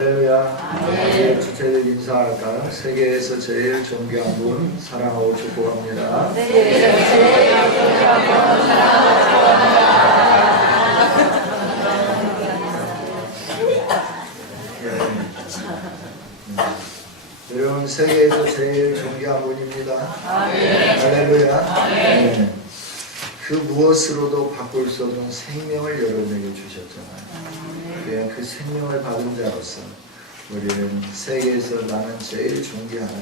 할렐루야. 네. 주체들 인사할까요? 세계에서 제일 존귀한 분 사랑하고 축복합니다. 세계에서 제일 존귀한 분 사랑하고 축복합니다. 여러분, 세계에서 제일 존귀한 분입니다. 할렐루야. 네. 그 무엇으로도 바꿀 수 없는 생명을 여러분에게 주셨잖아요. 그 생명을 받은 자로서 우리는 세계에서 나는 제일 존귀하다.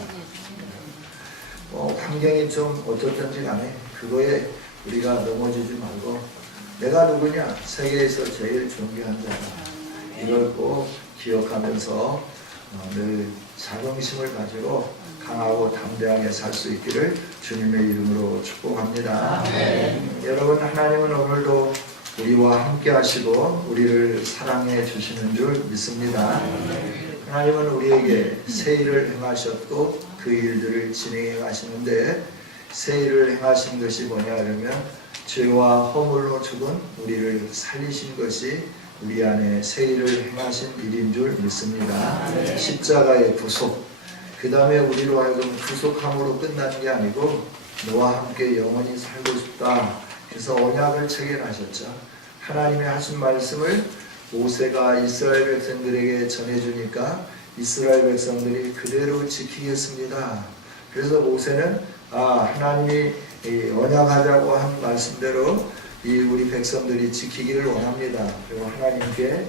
환경이 좀 어떻든지 간에 그거에 우리가 넘어지지 말고 내가 누구냐? 세계에서 제일 존귀한 자다. 이걸 꼭 기억하면서 늘 자긍심을 가지고 강하고 담대하게 살 수 있기를 주님의 이름으로 축복합니다. 여러분, 하나님은 오늘도 우리와 함께 하시고 우리를 사랑해 주시는 줄 믿습니다. 하나님은 우리에게 새 일을 행하셨고 그 일들을 진행해 가시는데, 새 일을 행하신 것이 뭐냐 하면 죄와 허물로 죽은 우리를 살리신 것이 우리 안에 새 일을 행하신 일인 줄 믿습니다. 십자가의 구속, 그 다음에 우리로 하여금 구속함으로 끝나는 게 아니고 너와 함께 영원히 살고 싶다. 그래서 언약을 체결하셨죠. 하나님의 하신 말씀을 모세가 이스라엘 백성들에게 전해주니까 이스라엘 백성들이 그대로 지키겠습니다. 그래서 모세는 하나님이 언약하자고 한 말씀대로 우리 백성들이 지키기를 원합니다. 그리고 하나님께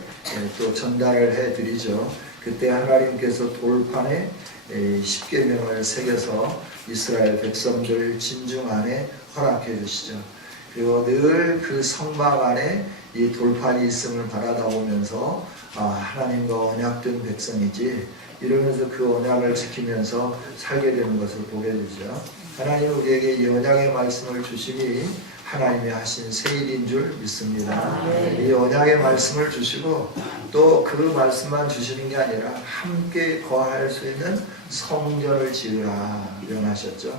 또 전달을 해드리죠. 그때 하나님께서 돌판에 십계명을 새겨서 이스라엘 백성들 진중 안에 허락해 주시죠. 그리고 늘 그 성막 안에 이 돌판이 있음을 바라다 보면서 하나님과 언약된 백성이지 이러면서 그 언약을 지키면서 살게 되는 것을 보게 되죠. 하나님은 우리에게 이 언약의 말씀을 주시니 하나님이 하신 새 일인 줄 믿습니다. 이 언약의 말씀을 주시고 또 그 말씀만 주시는 게 아니라 함께 거할 수 있는 성전을 지으라 명하셨죠.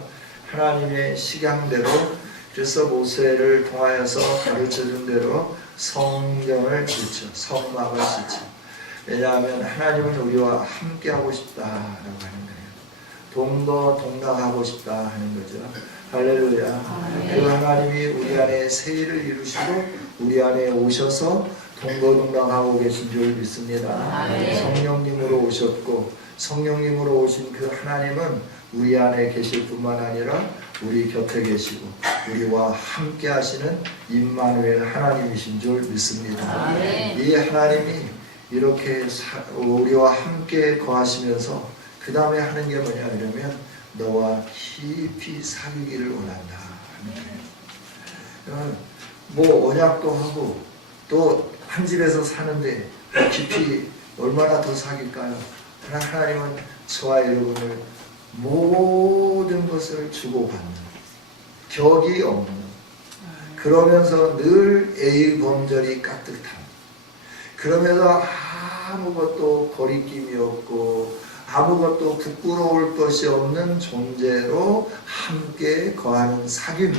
하나님의 식양대로, 그래서 모세를 통하여서 가르쳐준 대로 성전을 짓죠. 성막을 짓죠. 왜냐하면 하나님은 우리와 함께 하고 싶다라고 하는 거예요. 동거 동락하고 싶다 하는 거죠. 할렐루야. 그 하나님이 우리 안에 새 일을 이루시고 우리 안에 오셔서 동거동락하고 계신 줄 믿습니다. 성령님으로 오셨고 성령님으로 오신 그 하나님은 우리 안에 계실 뿐만 아니라 우리 곁에 계시고 우리와 함께 하시는 임마누엘 하나님이신 줄 믿습니다. 이 하나님이 이렇게 우리와 함께 거하시면서 그 다음에 하는 게 뭐냐 이러면 너와 깊이 사귀기를 원한다 하는 거예요. 뭐 언약도 하고 또 한 집에서 사는데 깊이 얼마나 더 사귈까요? 하나님은 저와 여러분을 모든 것을 주고받는, 격이 없는, 그러면서 늘 애의범절이 깍듯한, 그러면서 아무것도 거리낌이 없고 아무것도 부끄러울 것이 없는 존재로 함께 거하는 사귐,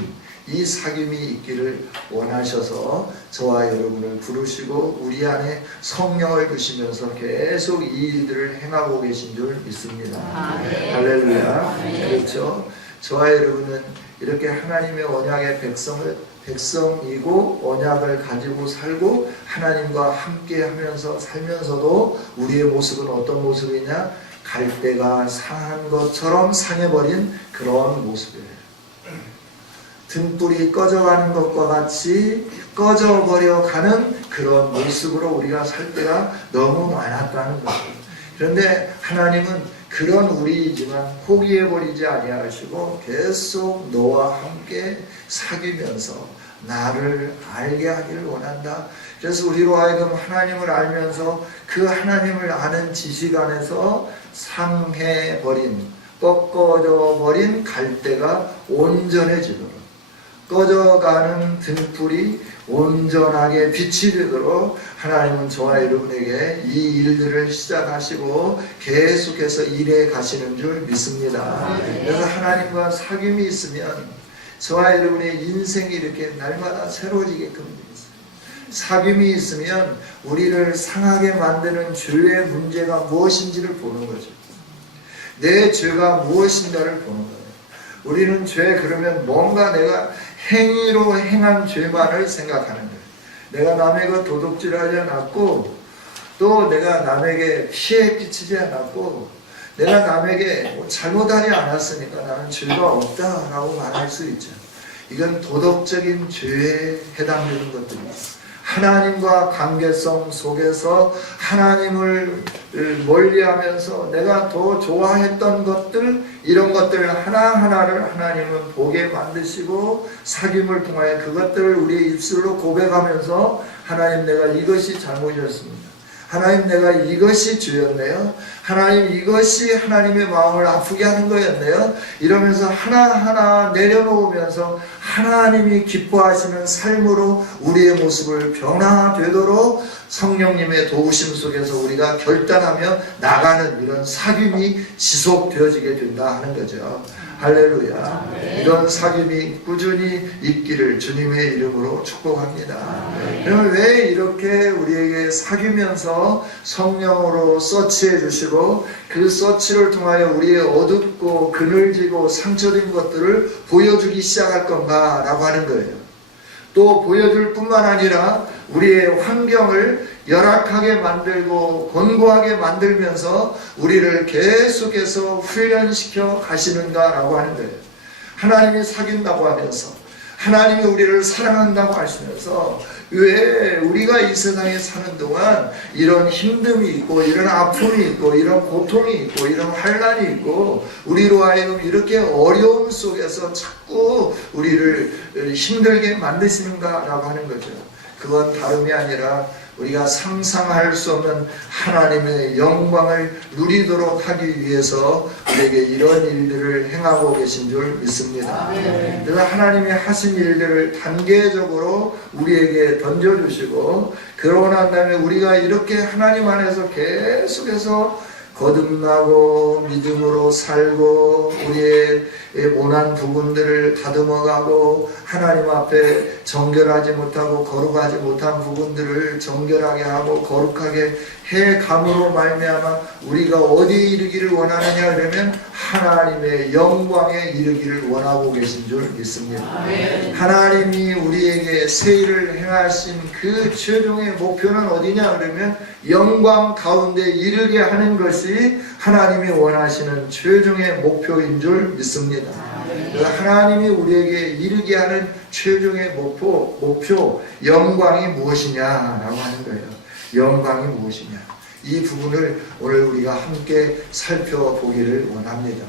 이 사귐이 있기를 원하셔서 저와 여러분을 부르시고 우리 안에 성령을 주시면서 계속 이 일들을 행하고 계신 줄 믿습니다. 할렐루야. 그렇죠? 저와 여러분은 이렇게 하나님의 언약의 백성이고 언약을 가지고 살고 하나님과 함께 하면서 살면서도 우리의 모습은 어떤 모습이냐? 갈대가 상한 것처럼 상해버린 그런 모습이에요. 등불이 꺼져가는 것과 같이 꺼져버려가는 그런 모습으로 우리가 살 때가 너무 많았다는 거예요. 그런데 하나님은 그런 우리이지만 포기해버리지 아니하시고 계속 너와 함께 사귀면서 나를 알게 하기를 원한다. 그래서 우리로 하여금 하나님을 알면서 그 하나님을 아는 지식 안에서 상해버린, 꺾어져버린 갈대가 온전해지도록, 꺼져가는 등불이 온전하게 빛이 되도록 하나님은 저와 여러분에게 이 일들을 시작하시고 계속해서 일해 가시는 줄 믿습니다. 그래서 하나님과 사귐이 있으면 저와 여러분의 인생이 이렇게 날마다 새로워지게끔 되겠어요. 사귐이 있으면 우리를 상하게 만드는 죄의 문제가 무엇인지를 보는 거죠. 내 죄가 무엇인가를 보는 거예요. 우리는 죄 그러면 뭔가 내가 행위로 행한 죄만을 생각하는 거예요. 내가 남의 것 도둑질하지 않았고, 또 내가 남에게 피해 끼치지 않았고, 내가 남에게 잘못하지 않았으니까 나는 죄가 없다라고 말할 수 있죠. 이건 도덕적인 죄에 해당되는 것들입니다. 하나님과 관계성 속에서 하나님을 멀리하면서 내가 더 좋아했던 것들, 이런 것들 하나하나를 하나님은 보게 만드시고 사귐을 통하여 그것들을 우리의 입술로 고백하면서 하나님, 내가 이것이 잘못이었습니다. 하나님, 내가 이것이 죄였네요. 하나님, 이것이 하나님의 마음을 아프게 하는 거였네요. 이러면서 하나하나 내려놓으면서 하나님이 기뻐하시는 삶으로 우리의 모습을 변화되도록 성령님의 도우심 속에서 우리가 결단하며 나가는 이런 사귐이 지속되어지게 된다 하는 거죠. 할렐루야. 이런 사귐이 꾸준히 있기를 주님의 이름으로 축복합니다. 그러면 왜 이렇게 우리에게 사귀면서 성령으로 서치해 주시고 그 서치를 통하여 우리의 어둡고 그늘지고 상처된 것들을 보여주기 시작할 건가 라고 하는 거예요. 또 보여줄 뿐만 아니라 우리의 환경을 열악하게 만들고 곤고하게 만들면서 우리를 계속해서 훈련시켜 가시는가라고 하는 거예요. 하나님이 사귄다고 하면서, 하나님이 우리를 사랑한다고 하시면서 왜 우리가 이 세상에 사는 동안 이런 힘듦이 있고 이런 아픔이 있고 이런 고통이 있고 이런 환난이 있고 우리로 하여금 이렇게 어려움 속에서 자꾸 우리를 힘들게 만드시는가라고 하는 거죠. 그건 다름이 아니라 우리가 상상할 수 없는 하나님의 영광을 누리도록 하기 위해서 우리에게 이런 일들을 행하고 계신 줄 믿습니다. 그래서 하나님이 하신 일들을 단계적으로 우리에게 던져주시고, 그러고 난 다음에 우리가 이렇게 하나님 안에서 계속해서 거듭나고 믿음으로 살고 우리의 모난 부분들을 다듬어가고 하나님 앞에 정결하지 못하고 거룩하지 못한 부분들을 정결하게 하고 거룩하게 해감으로 말미암아 우리가 어디에 이르기를 원하느냐 그러면 하나님의 영광에 이르기를 원하고 계신 줄 믿습니다. 하나님이 우리에게 새 일을 행하신 그 최종의 목표는 어디냐 그러면 영광 가운데 이르게 하는 것이 하나님이 원하시는 최종의 목표인 줄 믿습니다. 하나님이 우리에게 이르게 하는 최종의 목표 영광이 무엇이냐라고 하는 거예요. 영광이 무엇이냐, 이 부분을 오늘 우리가 함께 살펴보기를 원합니다.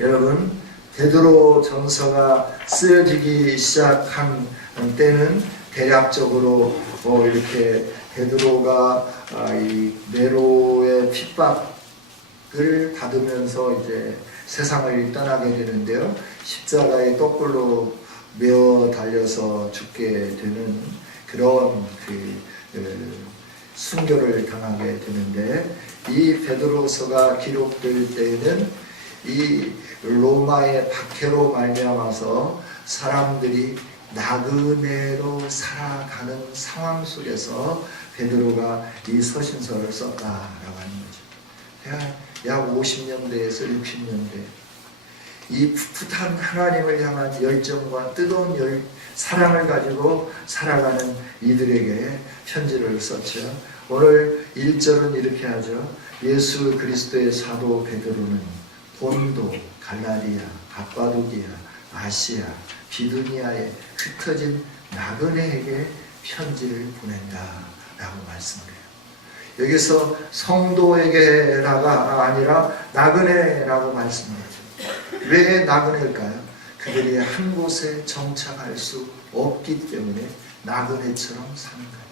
여러분, 베드로 전서가 쓰여지기 시작한 때는 대략적으로 이렇게 베드로가 이 네로의 핍박을 받으면서 이제 세상을 떠나게 되는데요. 십자가에 거꾸로 매어 달려서 죽게 되는 그런 순교를 당하게 되는데, 이 베드로서가 기록될 때에는 이 로마의 박해로 말미암아서 사람들이 나그네로 살아가는 상황 속에서 베드로가 이 서신서를 썼다라고 하는 거죠. 약 50년대에서 60년대 이 풋풋한 하나님을 향한 열정과 뜨거운 사랑을 가지고 살아가는 이들에게 편지를 썼죠. 오늘 1절은 이렇게 하죠. 예수 그리스도의 사도 베드로는 본도, 갈라디아, 갑바도기아, 아시아, 비두니아에 흩어진 나그네에게 편지를 보낸다 라고 말씀을 해요. 여기서 성도에게라가 아니라 나그네라고 말씀하죠. 왜 나그네일까요? 그들이 한 곳에 정착할 수 없기 때문에 나그네처럼 사는 거예요.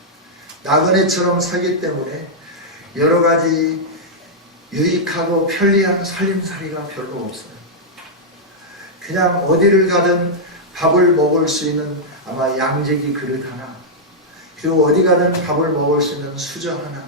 나그네처럼 살기 때문에 여러 가지 유익하고 편리한 살림살이가 별로 없어요. 그냥 어디를 가든 밥을 먹을 수 있는 아마 양재기 그릇 하나, 그리고 어디 가든 밥을 먹을 수 있는 수저 하나,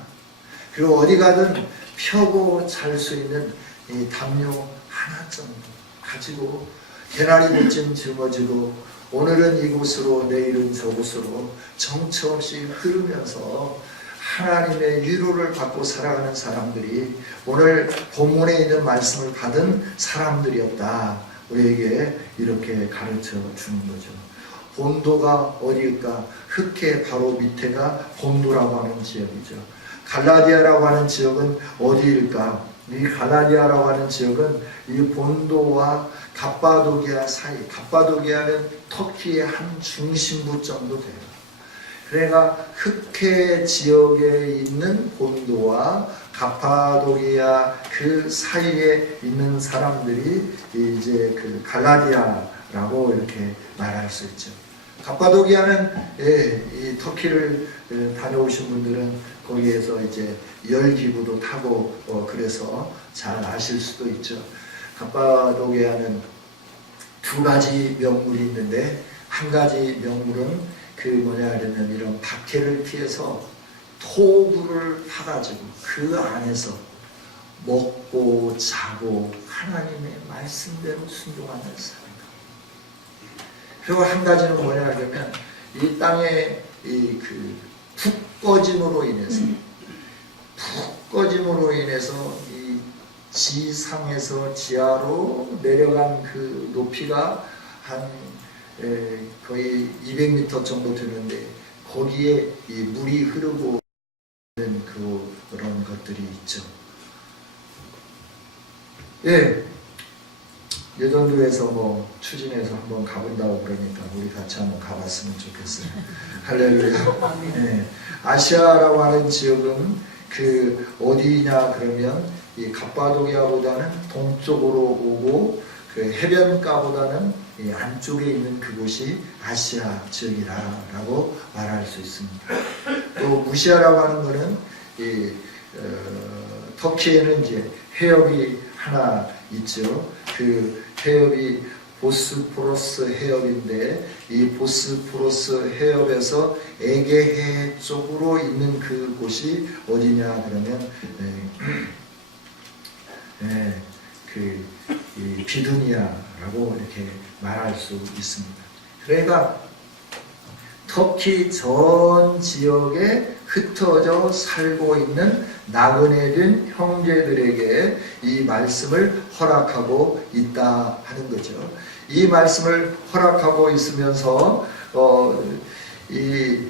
그리고 어디 가든 펴고 잘 수 있는 이 담요 하나 정도 가지고 개나리 봇짐 짊어지고 오늘은 이곳으로 내일은 저곳으로 정처 없이 흐르면서 하나님의 위로를 받고 살아가는 사람들이 오늘 본문에 있는 말씀을 받은 사람들이었다. 우리에게 이렇게 가르쳐 주는 거죠. 본도가 어디일까? 흑해 바로 밑에가 본도라고 하는 지역이죠. 갈라디아라고 하는 지역은 어디일까? 이 갈라디아라고 하는 지역은 이 본도와 갑바도기아 사이, 갑바도기아는 터키의 한 중심부 정도 돼요. 그러니까 흑해 지역에 있는 본도와 갑바도기아 그 사이에 있는 사람들이 이제 그 갈라디아라고 이렇게 말할 수 있죠. 갑바도기아는 이 터키를 다녀오신 분들은 거기에서 이제 열기구도 타고 그래서 잘 아실 수도 있죠. 갑바도기아는 두 가지 명물이 있는데 한 가지 명물은 그 뭐냐 하려면 이런 박해를 피해서 토구를 파가지고 그 안에서 먹고 자고 하나님의 말씀대로 순종하는 사람. 그리고 한 가지는 뭐냐 하려면 이 땅에 이 그 푹 꺼짐으로 인해서 이 지상에서 지하로 내려간 그 높이가 한 거의 200m 정도 되는데 거기에 이 물이 흐르고 있는 그런 것들이 있죠. 예전도에서 뭐 추진해서 한번 가본다고 그러니까 우리 같이 한번 가봤으면 좋겠어요. 할렐루야. 아시아라고 하는 지역은 그 어디냐 그러면 이 갑바도기아보다는 동쪽으로 오고 그 해변가보다는 이 안쪽에 있는 그곳이 아시아 지역이라고 말할 수 있습니다. 또 무시아라고 하는 것은 이 터키에는 이제 해협이 하나 있죠. 그 해협이 보스포러스 해협인데 이 보스포러스 해협에서 에게해 쪽으로 있는 그곳이 어디냐 그러면 이 비두니아라고 이렇게 말할 수 있습니다. 그러니까 터키 전 지역에 흩어져 살고 있는 나그네 된 형제들에게 이 말씀을 허락하고 있다 하는 거죠. 이 말씀을 허락하고 있으면서 이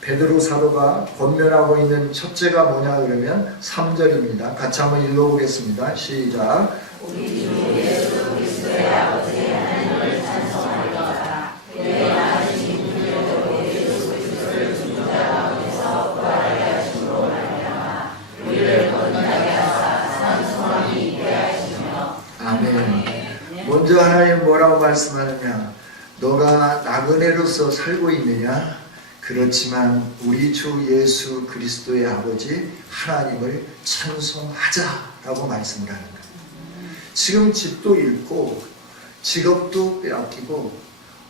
베드로 사도가 권면하고 있는 첫째가 뭐냐 그러면 3절입니다. 같이 한번 읽어보겠습니다. 시작. 우리 주 예수 그리스도의 아버지 하나님을 찬송하리로다. 그의 많으신 긍휼로 예수 그리스도를 죽은 자 가운데서 부활하게 하심으로 말미암아 우리를 거듭나게 하사 찬송함이 있게 하시며. 아멘. 먼저 하나님 뭐라고 말씀하느냐? 너가 나그네로서 살고 있느냐? 그렇지만 우리 주 예수 그리스도의 아버지 하나님을 찬송하자라고 말씀을 하는 거예요. 지금 집도 잃고 직업도 빼앗기고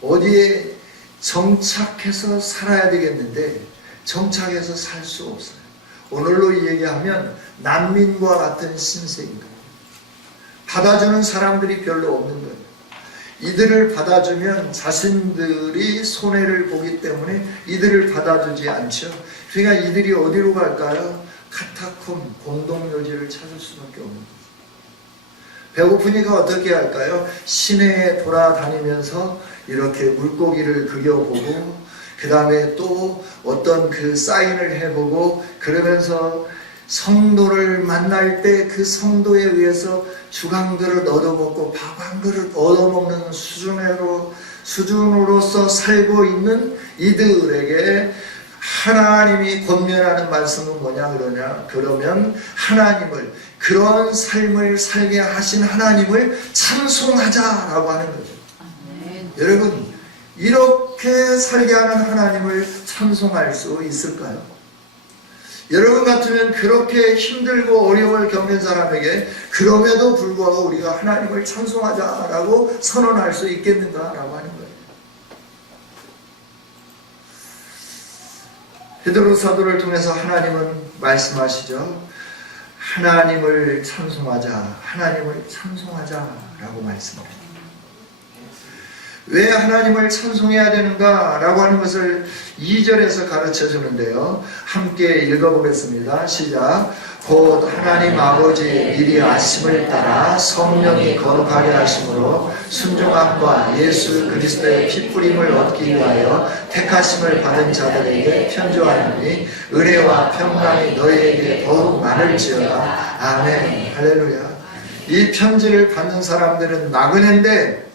어디에 정착해서 살아야 되겠는데 정착해서 살 수 없어요. 오늘로 얘기하면 난민과 같은 신세인 거예요. 받아주는 사람들이 별로 없는 거예요. 이들을 받아주면 자신들이 손해를 보기 때문에 이들을 받아주지 않죠. 그러니까 이들이 어디로 갈까요? 카타콤, 공동묘지를 찾을 수밖에 없는 거예요. 배고프니까 어떻게 할까요? 시내에 돌아다니면서 이렇게 물고기를 그려보고 그 다음에 또 어떤 그 사인을 해보고 그러면서 성도를 만날 때 그 성도에 의해서 죽 한 그릇 얻어먹고 밥 한 그릇 얻어먹는 수준으로서 살고 있는 이들에게 하나님이 권면하는 말씀은 뭐냐 그러면 하나님을 그런 삶을 살게 하신 하나님을 찬송하자라고 하는 거죠. 여러분 이렇게 살게 하는 하나님을 찬송할 수 있을까요? 여러분 같으면 그렇게 힘들고 어려움을 겪는 사람에게 그럼에도 불구하고 우리가 하나님을 찬송하자라고 선언할 수 있겠는가라고 하는 거예요. 베드로 사도를 통해서 하나님은 말씀하시죠. 하나님을 찬송하자, 하나님을 찬송하자라고 말씀합니다. 왜 하나님을 찬송해야 되는가 라고 하는 것을 2절에서 가르쳐 주는데요. 함께 읽어보겠습니다. 시작. 곧 하나님 아버지 미리 아심을 따라 성령이 거룩하게 하심으로 순종함과 예수 그리스도의 피뿌림을 얻기 위하여 택하심을 받은 자들에게 편조하노니 은혜와 평강이 너희에게 더욱 많을지어다. 아멘. 할렐루야. 이 편지를 받는 사람들은 나그네인데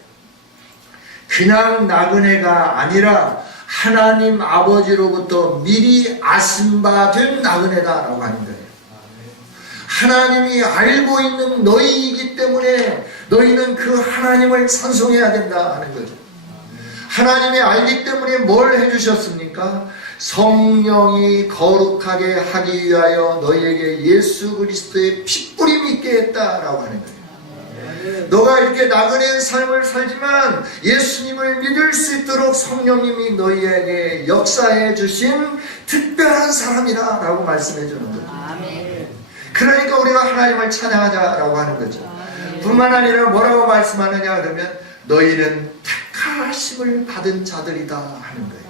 그냥 나그네가 아니라 하나님 아버지로부터 미리 아심받은 나그네다라고 하는 거예요. 하나님이 알고 있는 너희이기 때문에 너희는 그 하나님을 찬송해야 된다 하는 거죠. 하나님이 알기 때문에 뭘 해주셨습니까? 성령이 거룩하게 하기 위하여 너희에게 예수 그리스도의 핏뿌림이 있게 했다라고 하는 거예요. 너가 이렇게 나그네의 삶을 살지만 예수님을 믿을 수 있도록 성령님이 너희에게 역사해 주신 특별한 사람이다 라고 말씀해 주는 거죠. 그러니까 우리가 하나님을 찬양하자라고 하는 거죠. 뿐만 아니라 뭐라고 말씀하느냐 그러면 너희는 택하심을 받은 자들이다 하는 거예요.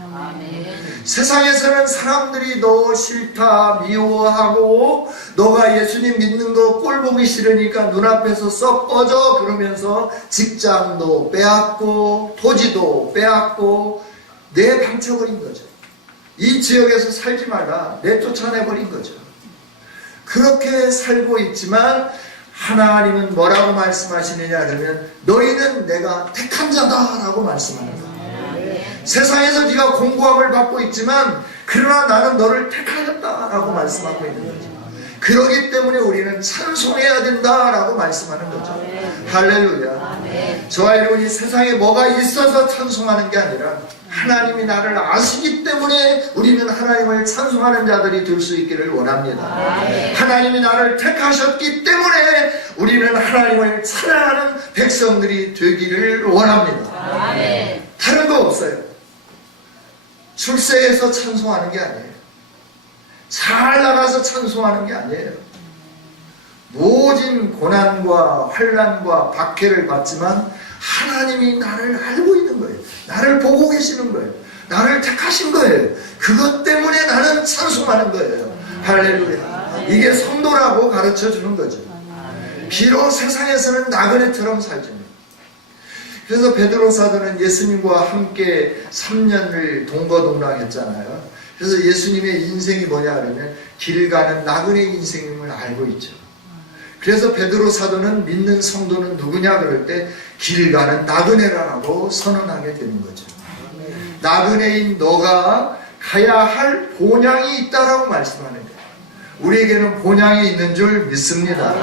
세상에서는 사람들이 너 싫다 미워하고 너가 예수님 믿는 거 꼴 보기 싫으니까 눈앞에서 썩 꺼져 그러면서 직장도 빼앗고 토지도 빼앗고 내방쳐버린 거죠. 이 지역에서 살지 말라 내쫓아내버린 거죠. 그렇게 살고 있지만 하나님은 뭐라고 말씀하시느냐 그러면 너희는 내가 택한 자다 라고 말씀하는 거예요. 세상에서 네가 공고함을 받고 있지만 그러나 나는 너를 택하였다 라고 말씀하고 있는 거죠. 그러기 때문에 우리는 찬송해야 된다 라고 말씀하는 거죠. 할렐루야. 저와 여러분이 세상에 뭐가 있어서 찬송하는 게 아니라 하나님이 나를 아시기 때문에 우리는 하나님을 찬송하는 자들이 될 수 있기를 원합니다. 하나님이 나를 택하셨기 때문에 우리는 하나님을 찬양하는 백성들이 되기를 원합니다. 다른 거 없어요. 출세해서 찬송하는 게 아니에요. 잘 나가서 찬송하는 게 아니에요. 모진 고난과 환난과 박해를 받지만 하나님이 나를 알고 있는 거예요. 나를 보고 계시는 거예요. 나를 택하신 거예요. 그것 때문에 나는 찬송하는 거예요. 할렐루야. 이게 성도라고 가르쳐 주는 거죠. 비록 세상에서는 나그네처럼 살지만. 그래서 베드로 사도는 예수님과 함께 3년을 동거동락했잖아요. 그래서 예수님의 인생이 뭐냐 그러면 길 가는 나그네 인생임을 알고 있죠. 그래서 베드로 사도는 믿는 성도는 누구냐 그럴 때 길 가는 나그네라고 선언하게 되는 거죠. 나그네인 너가 가야 할 본향이 있다라고 말씀하는 거예요. 우리에게는 본향이 있는 줄 믿습니다.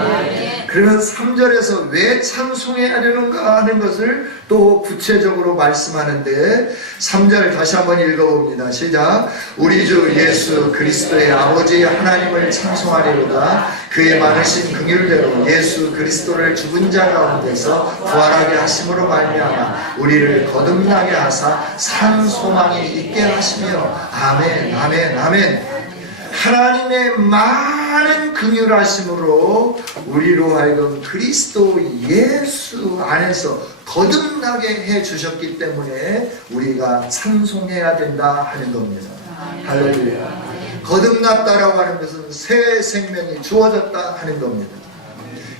그러면 3절에서 왜 찬송해야 되는가 하는 것을 또 구체적으로 말씀하는데 3절 다시 한번 읽어봅니다. 시작. 우리 주 예수 그리스도의 아버지 하나님을 찬송하리로다. 그의 많으신 긍휼대로 예수 그리스도를 죽은 자 가운데서 부활하게 하심으로 말미암아 우리를 거듭나게 하사 산 소망이 있게 하시며 아멘 아멘 아멘. 하나님의 많은 긍휼하심으로 우리로 하여금 그리스도 예수 안에서 거듭나게 해 주셨기 때문에 우리가 찬송해야 된다 하는 겁니다. 할렐루야. 거듭났다라고 하는 것은 새 생명이 주어졌다 하는 겁니다.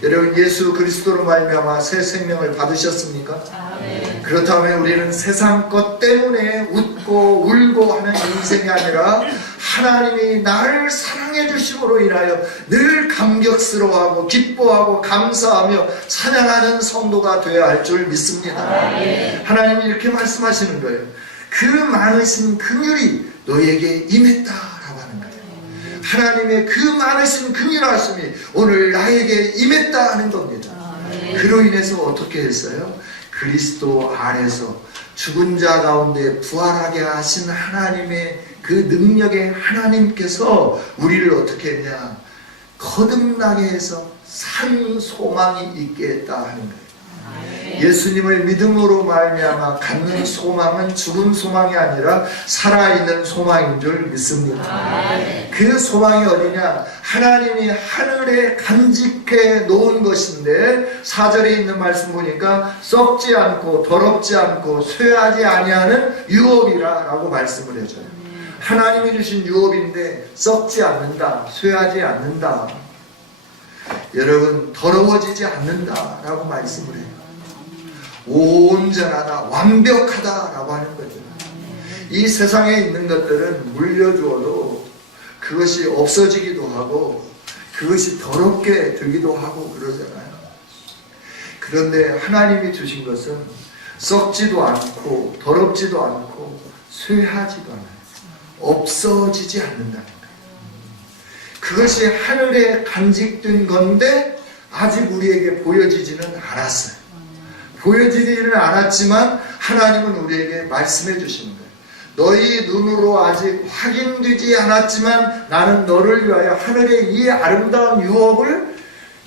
여러분 예수 그리스도로 말미암아 새 생명을 받으셨습니까? 그렇다면 우리는 세상 것 때문에 웃고 울고 하는 인생이 아니라 하나님이 나를 사랑해 주심으로 인하여 늘 감격스러워하고 기뻐하고 감사하며 찬양하는 성도가 되어야 할 줄 믿습니다. 하나님이 이렇게 말씀하시는 거예요. 그 많으신 긍휼이 너에게 임했다라고 하는 거예요. 하나님의 그 많으신 긍휼하심이 오늘 나에게 임했다 하는 겁니다. 그로 인해서 어떻게 했어요? 그리스도 안에서 죽은 자 가운데 부활하게 하신 하나님의 그 능력의 하나님께서 우리를 어떻게 했냐? 거듭나게 해서 산 소망이 있게 했다 하는 거예요. 예수님을 믿음으로 말미암아 갖는 소망은 죽은 소망이 아니라 살아있는 소망인 줄 믿습니다. 그 소망이 어디냐? 하나님이 하늘에 간직해 놓은 것인데 4절에 있는 말씀 보니까 썩지 않고 더럽지 않고 쇠하지 아니하는 유업이라 라고 말씀을 해줘요. 하나님이 주신 유업인데 썩지 않는다, 쇠하지 않는다, 여러분 더러워지지 않는다 라고 말씀을 해요. 온전하다, 완벽하다 라고 하는 거죠. 이 세상에 있는 것들은 물려주어도 그것이 없어지기도 하고 그것이 더럽게 되기도 하고 그러잖아요. 그런데 하나님이 주신 것은 썩지도 않고 더럽지도 않고 쇠하지도 않아요. 없어지지 않는다는 거예요. 그것이 하늘에 간직된 건데 아직 우리에게 보여지지는 않았어요. 보여지지는 않았지만 하나님은 우리에게 말씀해 주시는 거예요. 너희 눈으로 아직 확인되지 않았지만 나는 너를 위하여 하늘의 이 아름다운 유업을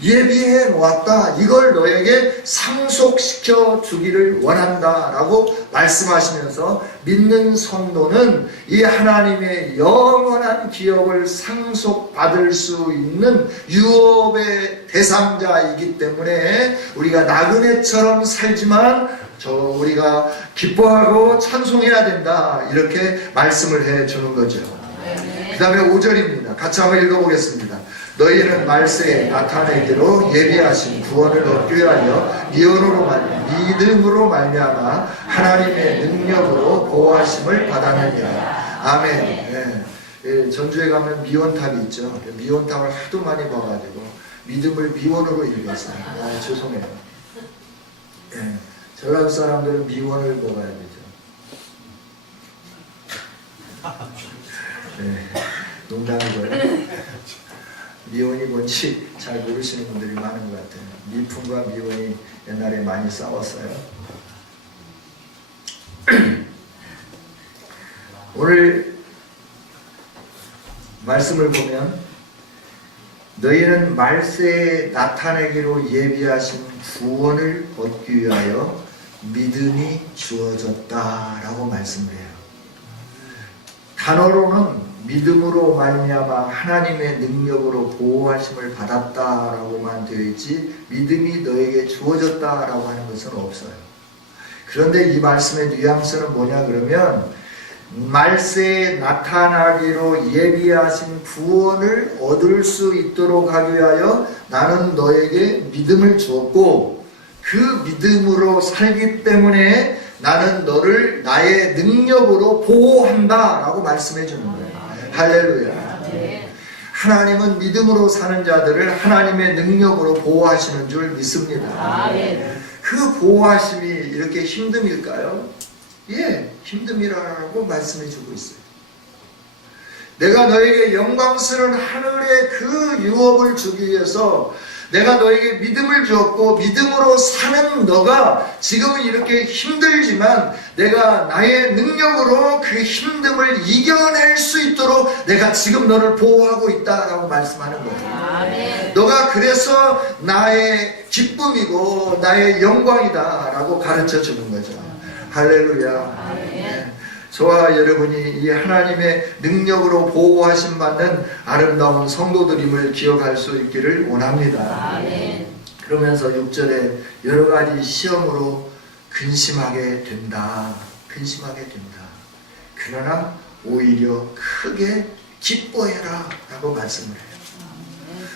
예비해 놓았다. 이걸 너에게 상속시켜 주기를 원한다 라고 말씀하시면서 믿는 성도는 이 하나님의 영원한 기업을 상속받을 수 있는 유업의 대상자이기 때문에 우리가 나그네처럼 살지만 우리가 기뻐하고 찬송해야 된다, 이렇게 말씀을 해 주는 거죠. 그 다음에 5절입니다. 같이 한번 읽어보겠습니다. 너희는 말세에 나타내기로 예비하신 구원을 얻기 위하여 믿음으로 말미암아 하나님의 능력으로 보호하심을 받았느니라. 아멘. 네. 전주에 가면 미원탑이 있죠. 미원탑을 하도 많이 봐가지고 믿음을 미원으로 읽었어요. 죄송해요. 네. 전라도 사람들은 미원을 먹어야 되죠. 네. 농담이고요. 미원이 뭔지 잘 모르시는 분들이 많은 것 같아요. 미풍과 미원이 옛날에 많이 싸웠어요. 오늘 말씀을 보면 너희는 말세에 나타내기로 예비하신 구원을 얻기 위하여 믿음이 주어졌다라고 말씀을 해요. 단어로는 믿음으로 말미암아 하나님의 능력으로 보호하심을 받았다라고만 되어 있지 믿음이 너에게 주어졌다라고 하는 것은 없어요. 그런데 이 말씀의 뉘앙스는 뭐냐 그러면 말세에 나타나기로 예비하신 구원을 얻을 수 있도록 하기 위하여 나는 너에게 믿음을 주었고 그 믿음으로 살기 때문에 나는 너를 나의 능력으로 보호한다 라고 말씀해 주는 거예요. 할렐루야. 하나님은 믿음으로 사는 자들을 하나님의 능력으로 보호하시는 줄 믿습니다. 그 보호하심이 이렇게 힘듦일까요? 예, 힘듦이라고 말씀해 주고 있어요. 내가 너에게 영광스러운 하늘의 그 유업을 주기 위해서 내가 너에게 믿음을 주었고 믿음으로 사는 너가 지금은 이렇게 힘들지만 내가 나의 능력으로 그 힘듦을 이겨낼 수 있도록 내가 지금 너를 보호하고 있다라고 말씀하는 거예요. 아멘. 너가 그래서 나의 기쁨이고 나의 영광이다라고 가르쳐 주는 거죠. 할렐루야. 아멘. 저와 여러분이 이 하나님의 능력으로 보호하심 받는 아름다운 성도들임을 기억할 수 있기를 원합니다. 아멘. 그러면서 6절에 여러 가지 시험으로 근심하게 된다. 근심하게 된다. 그러나 오히려 크게 기뻐해라 라고 말씀을 해요.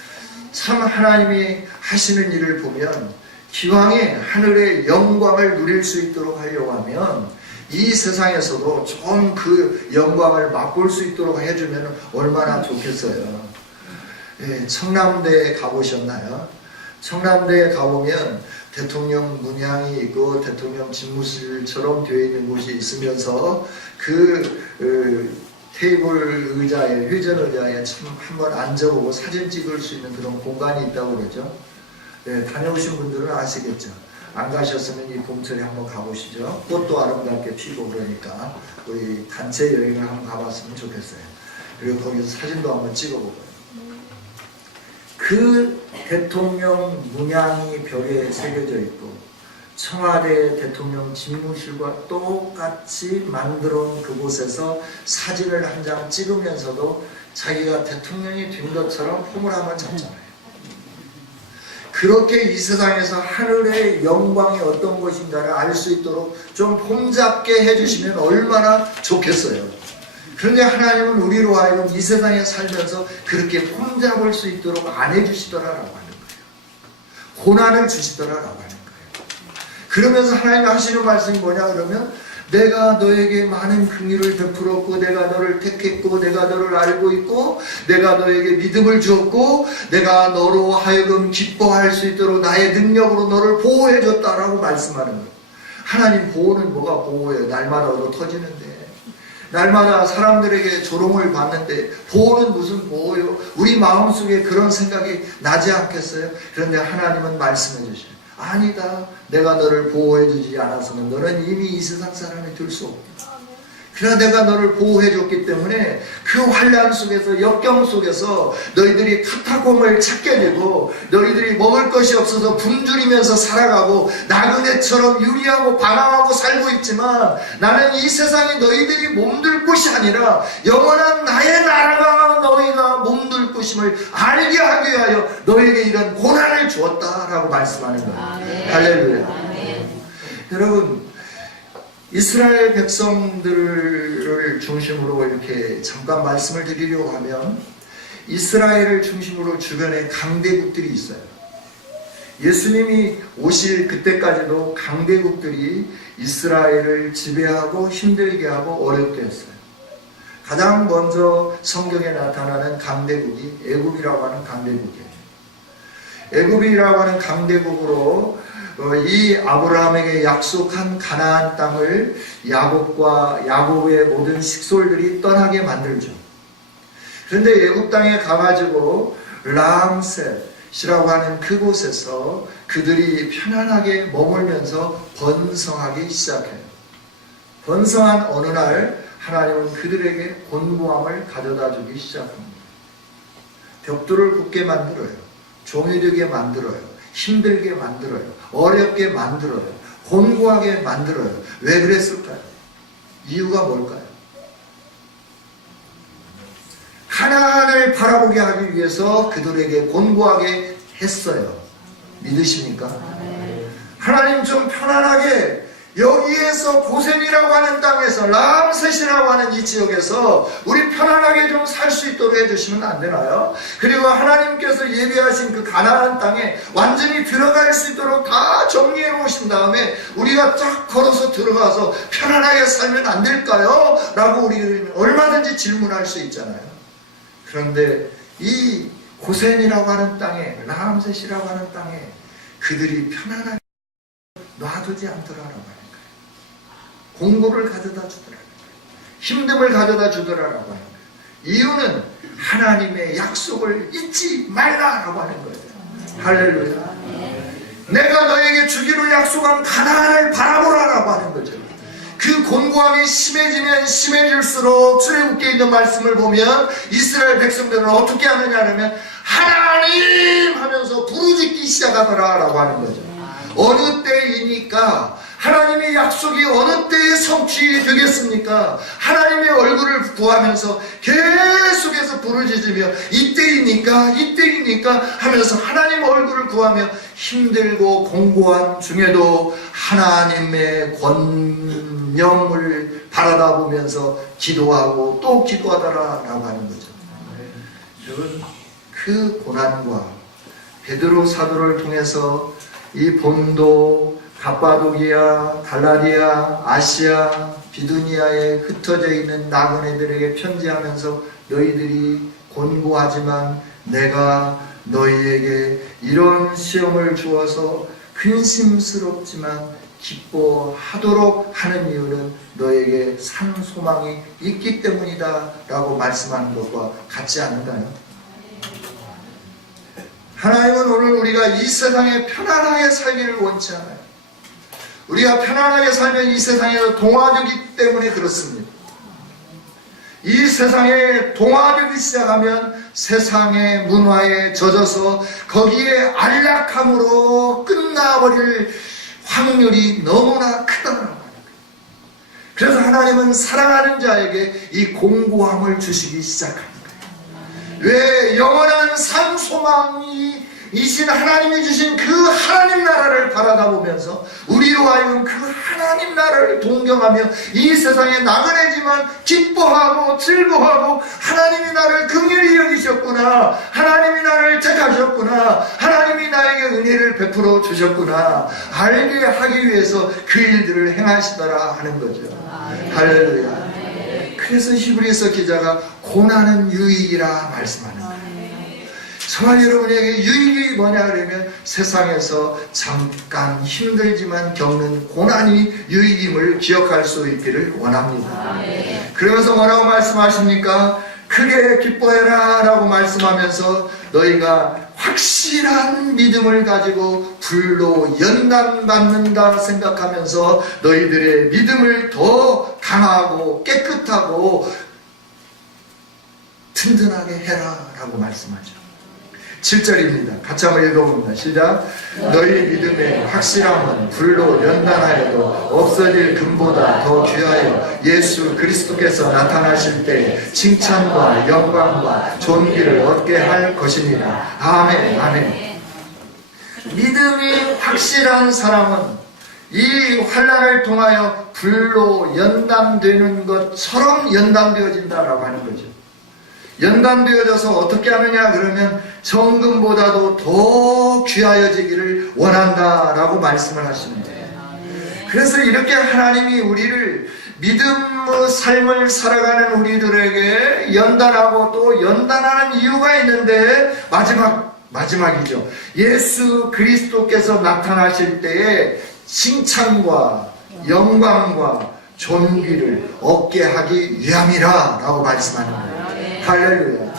참 하나님이 하시는 일을 보면 기왕에 하늘의 영광을 누릴 수 있도록 하려고 하면 이 세상에서도 좀 그 영광을 맛볼 수 있도록 해주면 얼마나 좋겠어요. 예, 청남대에 가보셨나요? 청남대에 가보면 대통령 문양이 있고 대통령 집무실처럼 되어 있는 곳이 있으면서 그 테이블 의자에, 회전 의자에 참 한번 앉아보고 사진 찍을 수 있는 그런 공간이 있다고 그러죠. 예, 다녀오신 분들은 아시겠죠. 안 가셨으면 이 봄철에 한번 가보시죠. 꽃도 아름답게 피고 그러니까 우리 단체 여행을 한번 가봤으면 좋겠어요. 그리고 거기서 사진도 한번 찍어보고요. 그 대통령 문양이 벽에 새겨져 있고 청와대 대통령 집무실과 똑같이 만들어 놓은 그곳에서 사진을 한 장 찍으면서도 자기가 대통령이 된 것처럼 포물함을 잡잖아요. 그렇게 이 세상에서 하늘의 영광이 어떤 것인가를 알 수 있도록 좀 폼잡게 해주시면 얼마나 좋겠어요. 그런데 하나님은 우리로 하여금 이 세상에 살면서 그렇게 폼잡을 수 있도록 안 해주시더라라고 하는 거예요. 고난을 주시더라라고 하는 거예요. 그러면서 하나님이 하시는 말씀이 뭐냐 그러면 내가 너에게 많은 긍휼을 베풀었고 내가 너를 택했고 내가 너를 알고 있고 내가 너에게 믿음을 주었고 내가 너로 하여금 기뻐할 수 있도록 나의 능력으로 너를 보호해줬다라고 말씀하는 거예요. 하나님 보호는 뭐가 보호예요? 날마다 얻어 터지는데 날마다 사람들에게 조롱을 받는데 보호는 무슨 보호요? 우리 마음속에 그런 생각이 나지 않겠어요? 그런데 하나님은 말씀해 주셔요. 아니다. 내가 너를 보호해주지 않아서는 너는 이미 이 세상 사람이 될 수 없다. 그러나 내가 너를 보호해줬기 때문에 그 환난 속에서 역경 속에서 너희들이 카타콤을 찾게 되고 너희들이 먹을 것이 없어서 굶주리면서 살아가고 나그네처럼 유리하고 방황하고 살고 있지만 나는 이 세상에 너희들이 몸둘 곳이 아니라 영원한 나의 나라가 너희가 몸둘 곳임을 알게 하기 위하여 너에게 이런 고난을 주었다라고 말씀하는 거예요. 할렐루야. 여러분 이스라엘 백성들을 중심으로 이렇게 잠깐 말씀을 드리려고 하면 이스라엘을 중심으로 주변에 강대국들이 있어요. 예수님이 오실 그때까지도 강대국들이 이스라엘을 지배하고 힘들게 하고 어렵게 했어요. 가장 먼저 성경에 나타나는 강대국이 애굽이라고 하는 강대국이에요. 애굽이라고 하는 강대국으로 이 아브라함에게 약속한 가나안 땅을 야곱과 야곱의 모든 식솔들이 떠나게 만들죠. 그런데 애굽 땅에 가가지고 람셋이라고 하는 그곳에서 그들이 편안하게 머물면서 번성하기 시작해요. 번성한 어느 날 하나님은 그들에게 곤고함을 가져다 주기 시작합니다. 벽돌을 굳게 만들어요. 종이 되게 만들어요. 힘들게 만들어요. 어렵게 만들어요. 곤고하게 만들어요. 왜 그랬을까요? 이유가 뭘까요? 하나님을 바라보게 하기 위해서 그들에게 곤고하게 했어요. 믿으십니까? 하나님 좀 편안하게 여기에서 고센이라고 하는 땅에서 람셋이라고 하는 이 지역에서 우리 편안하게 좀 살 수 있도록 해주시면 안 되나요? 그리고 하나님께서 예비하신 그 가나안 땅에 완전히 들어갈 수 있도록 다 정리해 놓으신 다음에 우리가 쫙 걸어서 들어가서 편안하게 살면 안 될까요? 라고 우리는 얼마든지 질문할 수 있잖아요. 그런데 이 고센이라고 하는 땅에 람셋이라고 하는 땅에 그들이 편안하게 놔두지 않더라라고 하는 거예요. 공고를 가져다 주더라라고 하는 거예요. 힘듦을 가져다 주더라라고 하는 거예요. 이유는 하나님의 약속을 잊지 말라라고 하는 거예요. 할렐루야. 내가 너에게 주기로 약속한 가나안을 바라보라라고 하는 거죠. 그 곤고함이 심해지면 심해질수록 출애굽기에 있는 말씀을 보면 이스라엘 백성들은 어떻게 하느냐 하면 하나님 하면서 부르짖기 시작하더라라고 하는 거죠. 어느 때이니까 하나님의 약속이 어느 때에 성취 되겠습니까? 하나님의 얼굴을 구하면서 계속해서 부르짖으며 이때이니까 하면서 하나님 얼굴을 구하며 힘들고 공고한 중에도 하나님의 권념을 바라다 보면서 기도하고 또 기도하더라라고 하는 거죠. 여러분 그 고난과 베드로 사도를 통해서 이 본도, 갑바도기아, 갈라디아, 아시아, 비두니아에 흩어져 있는 나그네들에게 편지하면서 너희들이 곤고하지만 내가 너희에게 이런 시험을 주어서 근심스럽지만 기뻐하도록 하는 이유는 너에게 산 소망이 있기 때문이다 라고 말씀하는 것과 같지 않은가요? 하나님은 오늘 우리가 이 세상에 편안하게 살기를 원치 않아요. 우리가 편안하게 살면 이 세상에서 동화되기 때문에 그렇습니다. 이 세상에 동화되기 시작하면 세상의 문화에 젖어서 거기에 안락함으로 끝나버릴 확률이 너무나 크다라고 하는 거예요. 그래서 하나님은 사랑하는 자에게 이 공고함을 주시기 시작합니다. 왜? 영원한 산 소망이 이신 하나님이 주신 그 하나님 나라를 바라다보면서 우리로 하여금 그 하나님 나라를 동경하며 이 세상에 나그네지만 기뻐하고 즐거워하고 하나님이 나를 긍휼히 여기셨구나, 하나님이 나를 택하셨구나, 하나님이 나에게 은혜를 베풀어 주셨구나 알게 하기 위해서 그 일들을 행하시더라 하는 거죠. 할렐루야. 그래서 히브리서 기자가 고난은 유익이라 말씀하는 거예요. 저와 여러분에게 유익이 뭐냐 그러면 세상에서 잠깐 힘들지만 겪는 고난이 유익임을 기억할 수 있기를 원합니다. 그러면서 뭐라고 말씀하십니까? 크게 기뻐해라 라고 말씀하면서 너희가 확실한 믿음을 가지고 불로 연단받는다 생각하면서 너희들의 믿음을 더 강하고 깨끗하고 든든하게 해라 라고 말씀하죠. 7절입니다. 같이 한번 읽어봅니다. 시작. 너희 믿음의 확실함은 불로 연단하여도 없어질 금보다 더 귀하여 예수 그리스도께서 나타나실 때 칭찬과 영광과 존귀를 얻게 할 것입니다. 아멘. 아멘. 믿음이 확실한 사람은 이 환난을 통하여 불로 연단되는 것처럼 연단되어진다라고 하는 거죠. 연단되어져서 어떻게 하느냐 그러면 정금보다도 더 귀하여지기를 원한다라고 말씀을 하십니다. 그래서 이렇게 하나님이 우리를 믿음의 삶을 살아가는 우리들에게 연단하고 또 연단하는 이유가 있는데 마지막이죠. 예수 그리스도께서 나타나실 때에 칭찬과 영광과 존귀를 얻게 하기 위함이라 라고 말씀하는 거예요. 할렐루야.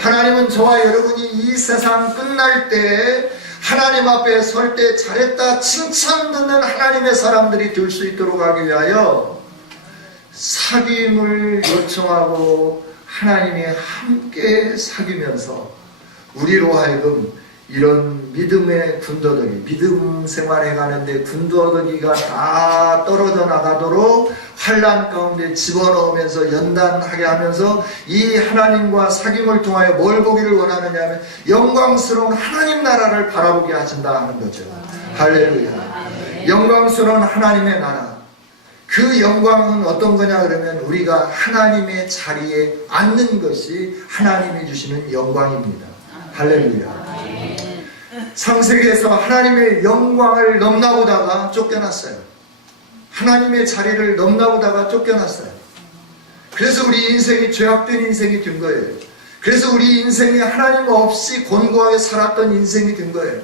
하나님은 저와 여러분이 이 세상 끝날 때 하나님 앞에 설 때 잘했다 칭찬 듣는 하나님의 사람들이 될 수 있도록 하기 위하여 사귐을 요청하고 하나님이 함께 사귀면서 우리로 하여금 이런 믿음의 군더더기, 믿음 생활해 가는데 군더더기가 다 떨어져 나가도록 환난 가운데 집어넣으면서 연단하게 하면서 이 하나님과 사귐을 통하여 뭘 보기를 원하느냐 하면 영광스러운 하나님 나라를 바라보게 하신다 하는 거죠. 할렐루야. 영광스러운 하나님의 나라. 그 영광은 어떤 거냐 그러면 우리가 하나님의 자리에 앉는 것이 하나님이 주시는 영광입니다. 할렐루야. 창세기에서 하나님의 영광을 넘나보다가 쫓겨났어요. 하나님의 자리를 넘나보다가 쫓겨났어요. 그래서 우리 인생이 죄악된 인생이 된 거예요. 그래서 우리 인생이 하나님 없이 곤고하게 살았던 인생이 된 거예요.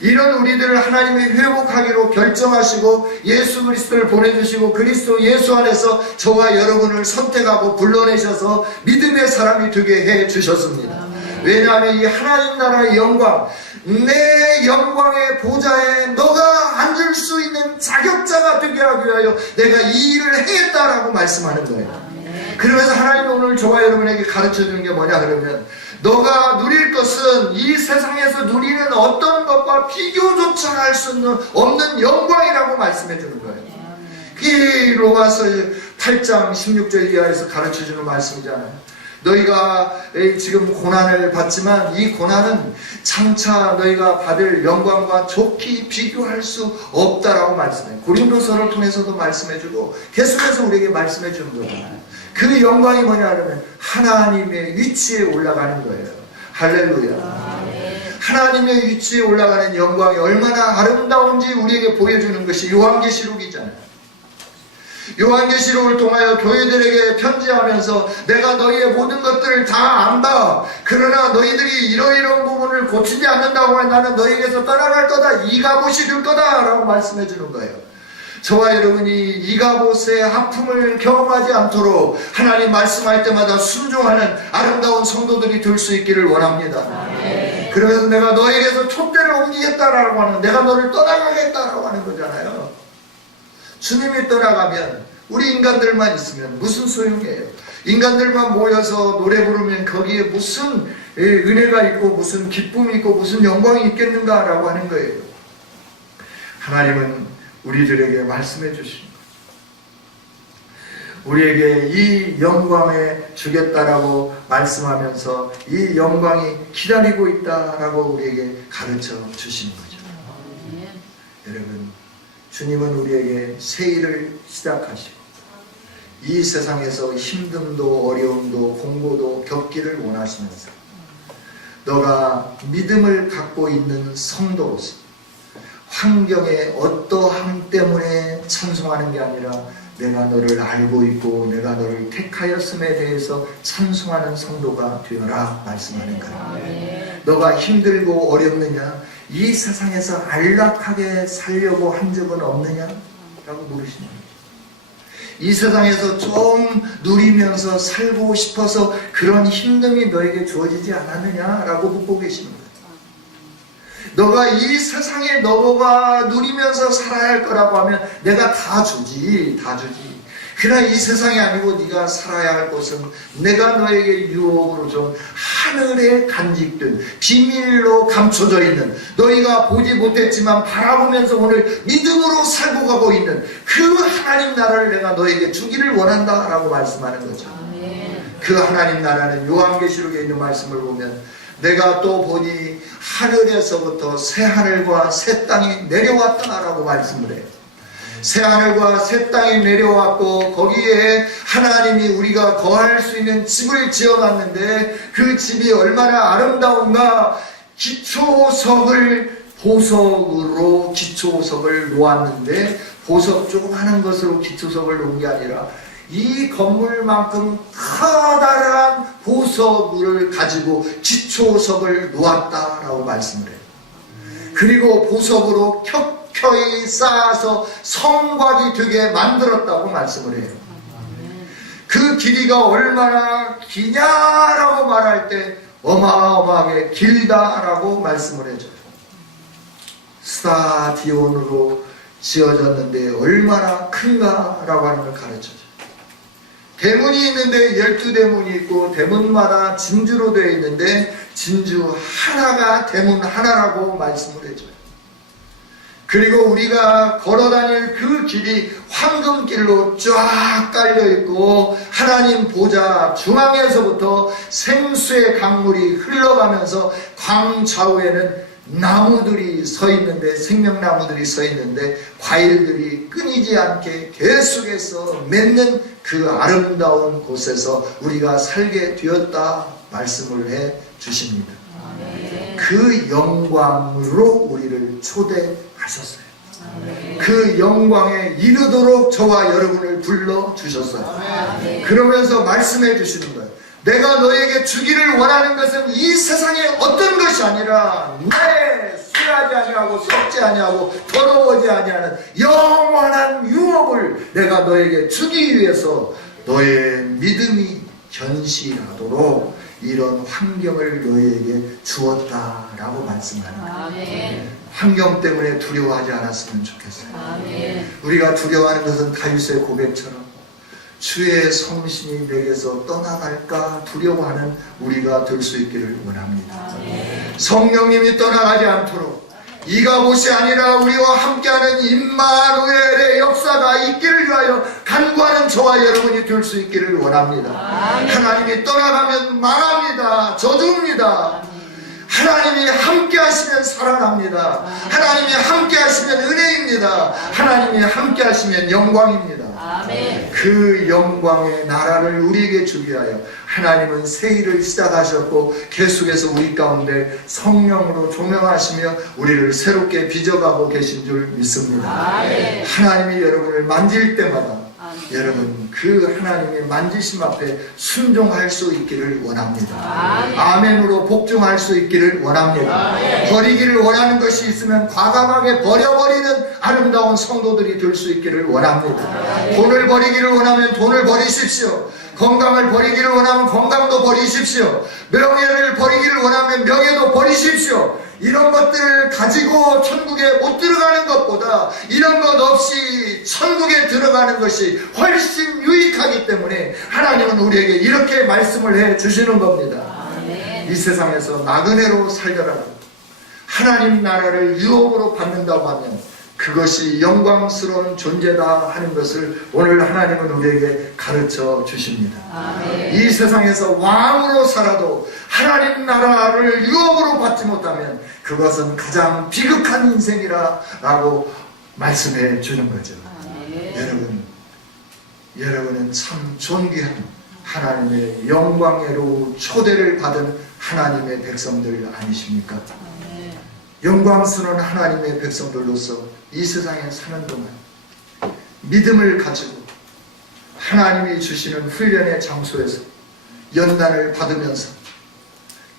이런 우리들을 하나님이 회복하기로 결정하시고 예수 그리스도를 보내주시고 그리스도 예수 안에서 저와 여러분을 선택하고 불러내셔서 믿음의 사람이 되게 해주셨습니다. 왜냐하면 이 하나님 나라의 영광, 내 영광의 보좌에 너가 앉을 수 있는 자격자가 되게 하기 위하여 내가 이 일을 행했다라고 말씀하는 거예요. 그러면서 하나님이 오늘 저와 여러분에게 가르쳐주는 게 뭐냐 그러면 너가 누릴 것은 이 세상에서 누리는 어떤 것과 비교조차 할 수 없는 영광이라고 말씀해 주는 거예요. 그게 로마서 8장 16절 이하에서 가르쳐주는 말씀이잖아요. 너희가 지금 고난을 받지만 이 고난은 장차 너희가 받을 영광과 좋게 비교할 수 없다라고 말씀해요. 고린도서를 통해서도 말씀해주고 계속해서 우리에게 말씀해주는 거잖아요. 그 영광이 뭐냐 하면 하나님의 위치에 올라가는 거예요. 할렐루야. 하나님의 위치에 올라가는 영광이 얼마나 아름다운지 우리에게 보여주는 것이 요한계시록이잖아요. 요한계시록을 통하여 교회들에게 편지하면서 내가 너희의 모든 것들을 다 안다. 그러나 너희들이 이러이러한 부분을 고치지 않는다고 하면 나는 너희에게서 떠나갈 거다. 이가봇이 될 거다 라고 말씀해 주는 거예요. 저와 여러분이 이가봇의 아픔을 경험하지 않도록 하나님 말씀할 때마다 순종하는 아름다운 성도들이 될 수 있기를 원합니다. 그러면서 내가 너희에게서 촛대를 옮기겠다라고 하는, 내가 너를 떠나가겠다라고 하는 거잖아요. 주님이 떠나가면 우리 인간들만 있으면 무슨 소용이에요? 인간들만 모여서 노래 부르면 거기에 무슨 은혜가 있고 무슨 기쁨이 있고 무슨 영광이 있겠는가라고 하는 거예요. 하나님은 우리들에게 말씀해 주십니다. 우리에게 이 영광에 주겠다라고 말씀하면서 이 영광이 기다리고 있다라고 우리에게 가르쳐 주시는 거죠. 여러분, 주님은 우리에게 새 일을 시작하시고 이 세상에서 힘듦도 어려움도 공고도 겪기를 원하시면서 너가 믿음을 갖고 있는 성도로서 환경의 어떠함 때문에 찬송하는 게 아니라 내가 너를 알고 있고 내가 너를 택하였음에 대해서 찬송하는 성도가 되어라 말씀하는 거예요. 너가 힘들고 어렵느냐? 이 세상에서 안락하게 살려고 한 적은 없느냐? 라고 물으시는 거예요. 이 세상에서 좀 누리면서 살고 싶어서 그런 힘듦이 너에게 주어지지 않았느냐? 라고 묻고 계시는 거예요. 너가 이 세상에 너가 누리면서 살아야 할 거라고 하면 내가 다 주지. 그러나 이 세상이 아니고 네가 살아야 할 곳은 내가 너에게 유혹으로 준 하늘에 간직된 비밀로 감춰져 있는 너희가 보지 못했지만 바라보면서 오늘 믿음으로 살고 가고 있는 그 하나님 나라를 내가 너에게 주기를 원한다 라고 말씀하는 거죠. 그 하나님 나라는 요한계시록에 있는 말씀을 보면 내가 또 보니 하늘에서부터 새 하늘과 새 땅이 내려왔다라고 말씀을 해요. 새 하늘과 새 땅이 내려왔고 거기에 하나님이 우리가 거할 수 있는 집을 지어놨는데 그 집이 얼마나 아름다운가. 기초석을 보석으로 기초석을 놓았는데 보석 조그마한 것으로 기초석을 놓은 게 아니라 이 건물만큼 커다란 보석을 가지고 기초석을 놓았다라고 말씀을 해요. 그리고 보석으로 켜켜이 쌓아서 성곽이 되게 만들었다고 말씀을 해요. 그 길이가 얼마나 기냐라고 말할 때 어마어마하게 길다라고 말씀을 해줘요. 스타디온으로 지어졌는데 얼마나 큰가라고 하는 걸 가르쳐줘요. 대문이 있는데 12대문이 있고 대문마다 진주로 되어 있는데 진주 하나가 대문 하나라고 말씀을 해줘요. 그리고 우리가 걸어다닐 그 길이 황금길로 쫙 깔려있고 하나님 보좌 중앙에서부터 생수의 강물이 흘러가면서 광 좌우에는 나무들이 서 있는데 생명나무들이 서 있는데 과일들이 끊이지 않게 계속해서 맺는 그 아름다운 곳에서 우리가 살게 되었다 말씀을 해 주십니다. 그 영광으로 우리를 초대하셨어요. 그 영광에 이르도록 저와 여러분을 불러주셨어요. 그러면서 말씀해 주시는 거예요. 내가 너에게 주기를 원하는 것은 이 세상의 어떤 것이 아니라 내 술하지 아니하고 썩지 아니하고 더러워지 아니하는 영원한 유업을 내가 너에게 주기 위해서 너의 믿음이 견실하도록 이런 환경을 너에게 주었다라고 말씀하는 거예요. 환경 때문에 두려워하지 않았으면 좋겠어요. 우리가 두려워하는 것은 다윗의 고백처럼 주의 성신이 내게서 떠나갈까 두려워하는 우리가 될 수 있기를 원합니다. 성령님이 떠나가지 않도록 이가봇이 아니라 우리와 함께하는 임마누엘의 역사가 있기를 위하여 간구하는 저와 여러분이 될 수 있기를 원합니다. 하나님이 떠나가면 망합니다. 저주입니다. 하나님이 함께 하시면 살아납니다. 하나님이 함께 하시면 은혜입니다. 하나님이 함께 하시면 영광입니다. 그 영광의 나라를 우리에게 주기 위하여 하나님은 새 일을 시작하셨고 계속해서 우리 가운데 성령으로 조명하시며 우리를 새롭게 빚어가고 계신 줄 믿습니다. 하나님이 여러분을 만질 때마다 여러분 그 하나님의 만지심 앞에 순종할 수 있기를 원합니다. 아멘으로 복종할 수 있기를 원합니다. 버리기를 원하는 것이 있으면 과감하게 버려버리는 아름다운 성도들이 될 수 있기를 원합니다. 돈을 버리기를 원하면 돈을 버리십시오. 건강을 버리기를 원하면 건강도 버리십시오. 명예를 버리기를 원하면 명예도 버리십시오. 이런 것들을 가지고 천국에 못 들어가는 것보다 이런 것 없이 천국에 들어가는 것이 훨씬 유익하기 때문에 하나님은 우리에게 이렇게 말씀을 해 주시는 겁니다. 이 세상에서 나그네로 살더라도 하나님 나라를 유혹으로 받는다고 하면 그 그것이 영광스러운 존재다 하는 것을 오늘 하나님은 우리에게 가르쳐 주십니다. 이 세상에서 왕으로 살아도 하나님 나라를 유업으로 받지 못하면 그것은 가장 비극한 인생이라고 말씀해 주는 거죠. 여러분은 참 존귀한 하나님의 영광으로 초대를 받은 하나님의 백성들 아니십니까? 영광스러운 하나님의 백성들로서 이 세상에 사는 동안 믿음을 가지고 하나님이 주시는 훈련의 장소에서 연단을 받으면서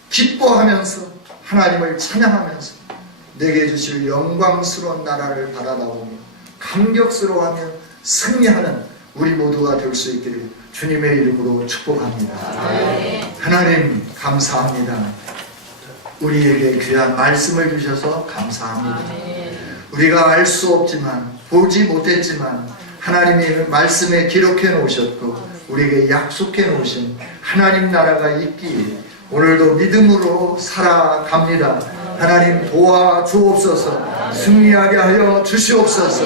기뻐하면서 하나님을 찬양하면서 내게 주실 영광스러운 나라를 바라다보며 감격스러워하며 승리하는 우리 모두가 될 수 있기를 주님의 이름으로 축복합니다. 하나님 감사합니다. 우리에게 귀한 말씀을 주셔서 감사합니다. 우리가 알 수 없지만 보지 못했지만 하나님이 말씀에 기록해 놓으셨고 우리에게 약속해 놓으신 하나님 나라가 있기에 오늘도 믿음으로 살아갑니다. 하나님 도와주옵소서. 승리하게 하여 주시옵소서.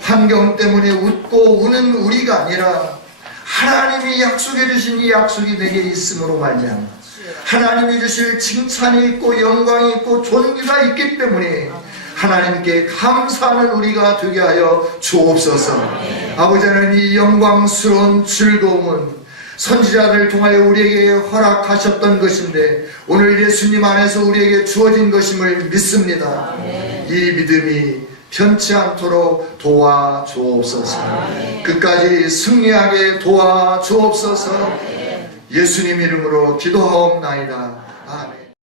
환경 때문에 웃고 우는 우리가 아니라 하나님이 약속해 주신 이 약속이 내게 있음으로 말미암아 하나님이 주실 칭찬이 있고 영광이 있고 존귀가 있기 때문에 하나님께 감사하는 우리가 되게 하여 주옵소서. 아버지 하나님, 이 영광스러운 즐거움은 선지자들을 통하여 우리에게 허락하셨던 것인데 오늘 예수님 안에서 우리에게 주어진 것임을 믿습니다. 이 믿음이 편치 않도록 도와주옵소서. 끝까지 승리하게 도와주옵소서. 예수님 이름으로 기도하옵나이다.